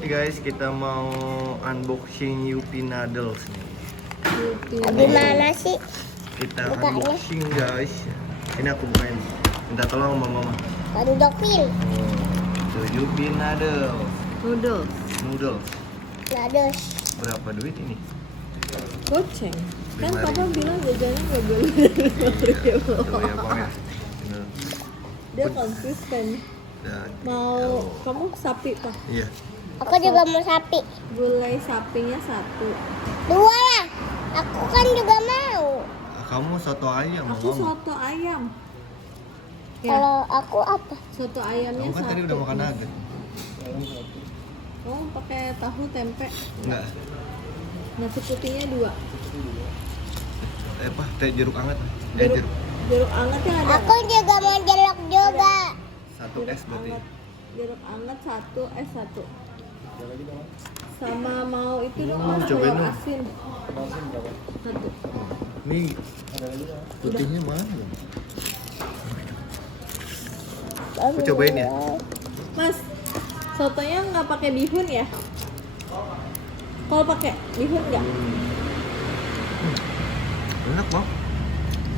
Hey guys, kita mau unboxing Yupi Noodles nih. Di mana sih? Kita Bukanya. unboxing guys. Ini aku bukain. Minta tolong sama mama. Dokil. Tuh Yupi Noodles. Noodles. Lados. Berapa duit ini? Goceng. Kan 5.000. papa bilang jajannya nggak boleh 5.000. Oh ya bang ya. Bener. Dia konsisten. Dan, Mau kamu sapi pak? iya. Aku juga mau sapi. Gulai sapinya 1. 2 lah. Aku kan juga mau. Kamu soto ayam Aku mama. soto ayam. Ya, Kalau aku apa? soto ayamnya Kamu kan 1. tadi udah makan nugget. Oh, pakai tahu tempe. Enggak. Nasi putihnya 2. Apa? Teh jeruk hangat. Jeruk angetnya ada. Aku juga mau jelok juga. Satu es berarti. Jeruk anget 1, es 1. Sama mau itu dong mas, cobain telur dong. asin. 1. Nih putihnya mana? Aku cobain ya. Mas, sotonya nggak pakai bihun ya? Kalau pakai bihun nggak? Enak bang.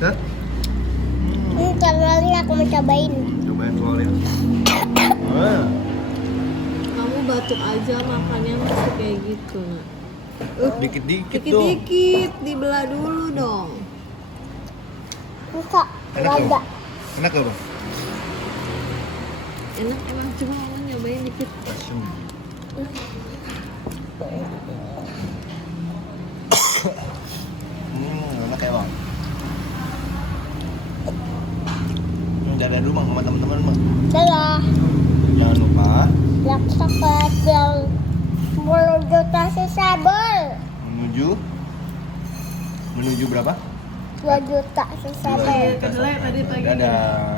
Lihat. Cobain aku mau cobain. Cobain keluarin. Wah. Kamu batuk aja makannya masih kayak gitu. Dikit-dikit dong. Dikit-dikit dibelah dulu dong. Bisa. Enak Ada. loh. Enak gak bang? Enak emang, coba kamu nyobain dikit. Asem. Enak ya bang. Dadah dulu bang sama teman-teman bang. Dadah. Jangan lupa Laksa yang 10 juta subscriber. menuju berapa? 2 juta subscriber. Kedelai tadi pagi. Dadah.